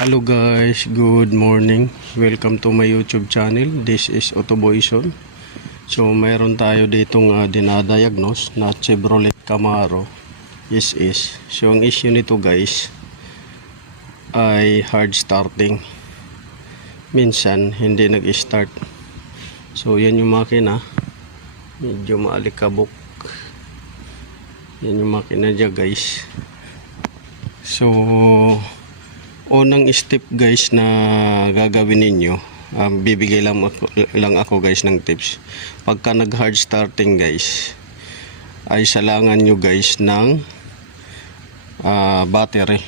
Hello guys, good morning. Welcome to my YouTube channel. This is Autoboyson. So mayroon tayo ditong dinadiagnose na Chevrolet Camaro SS. So ang issue nito guys ay hard starting. Minsan hindi nag-start. So yan yung makina. Medyo maalikabok. Yan yung makina dyan guys. So unang step guys na gagawin ninyo, bibigay lang ako guys ng tips. Pagka nag hard starting guys, ay salangan nyo guys ng battery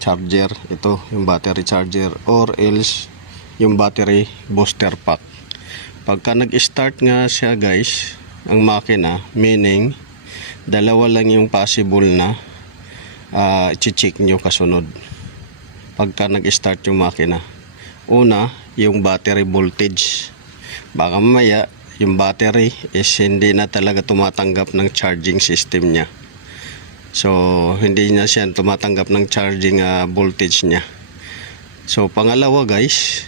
charger. Ito yung battery charger or else yung battery booster pack. Pagka nag start nga siya guys ang makina, meaning dalawa lang yung possible na i-check nyo kasunod pagka nag-start yung makina. Una, yung battery voltage. Baka mamaya yung battery is hindi na talaga tumatanggap ng charging system niya. So hindi na siya tumatanggap ng charging voltage niya. So pangalawa guys,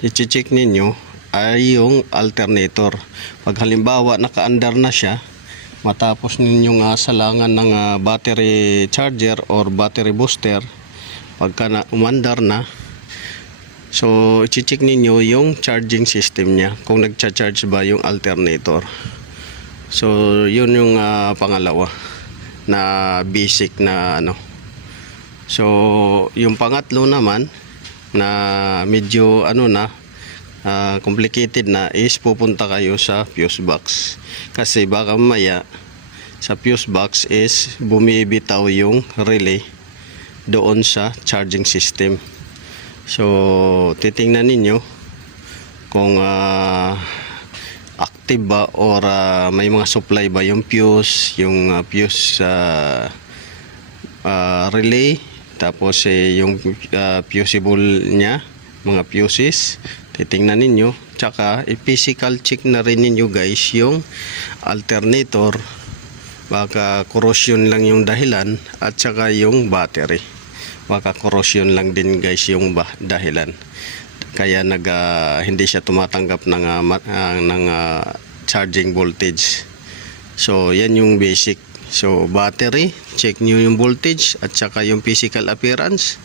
i-check ninyo ay yung alternator. Pag halimbawa naka-under na siya, matapos ninyong salangan ng battery charger or battery booster, pagka umandar na, so i-check ninyo yung charging system niya, kung nagcha-charge ba yung alternator. So yun yung pangalawa na basic na ano. So yung pangatlo naman na medyo complicated na is pupunta kayo sa fuse box. Kasi baka mamaya sa fuse box is bumibitaw yung relay doon sa charging system. So titingnan ninyo kung active ba or may mga supply ba yung fuse, relay, tapos yung fusible niya, mga fuses titingnan ninyo. Tsaka i-physical check na rin ninyo guys yung alternator, baka corrosion lang yung dahilan, at saka yung battery, baka corrosion lang din guys yung dahilan, kaya hindi siya tumatanggap ng charging voltage. So yan yung basic. So battery, check nyo yung voltage at saka yung physical appearance.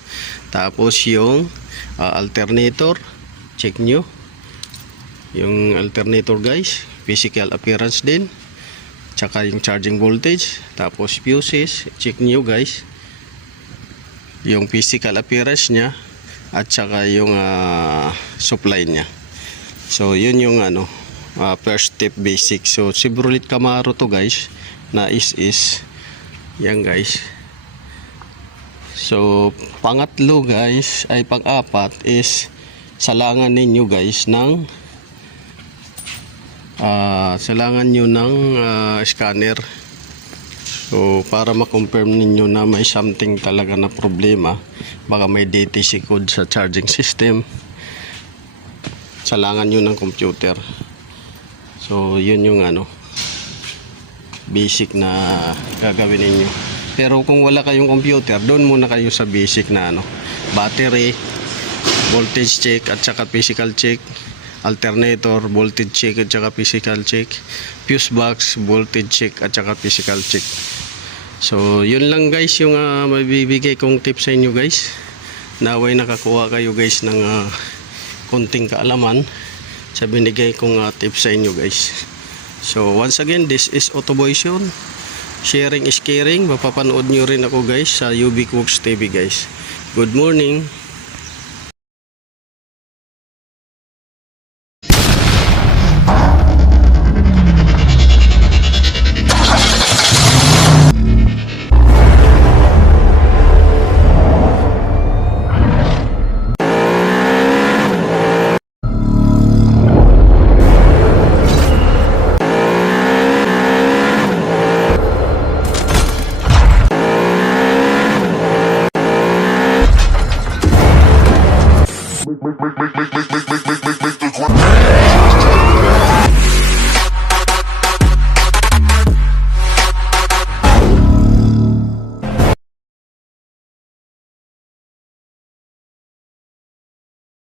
Tapos yung alternator, check nyo yung alternator guys, physical appearance din, tsaka yung charging voltage. Tapos fuses, check nyo guys yung physical appearance nya at saka yung supply nya. So yun yung first step basic. So Chevrolet Camaro to guys na is yan guys. So pangatlo guys ay pang-apat is salangan ninyo guys ng scanner. So para ma-confirm ninyo na may something talaga na problema, baka may DTC code sa charging system, salangan nyo ng computer. So yun yung basic na gagawin ninyo. Pero kung wala kayong computer, doon muna kayo sa basic na battery voltage check at saka physical check, alternator voltage check at saka physical check, fuse box voltage check at saka physical check. So yun lang guys yung mabibigay kong tips sa inyo guys. Naway nakakuha kayo guys ng konting kaalaman sa binigay kong tips sa inyo guys. So once again, this is Autoboyson. Sharing is caring. Mapapanood nyo rin ako guys sa UB Cooks TV guys. Good morning.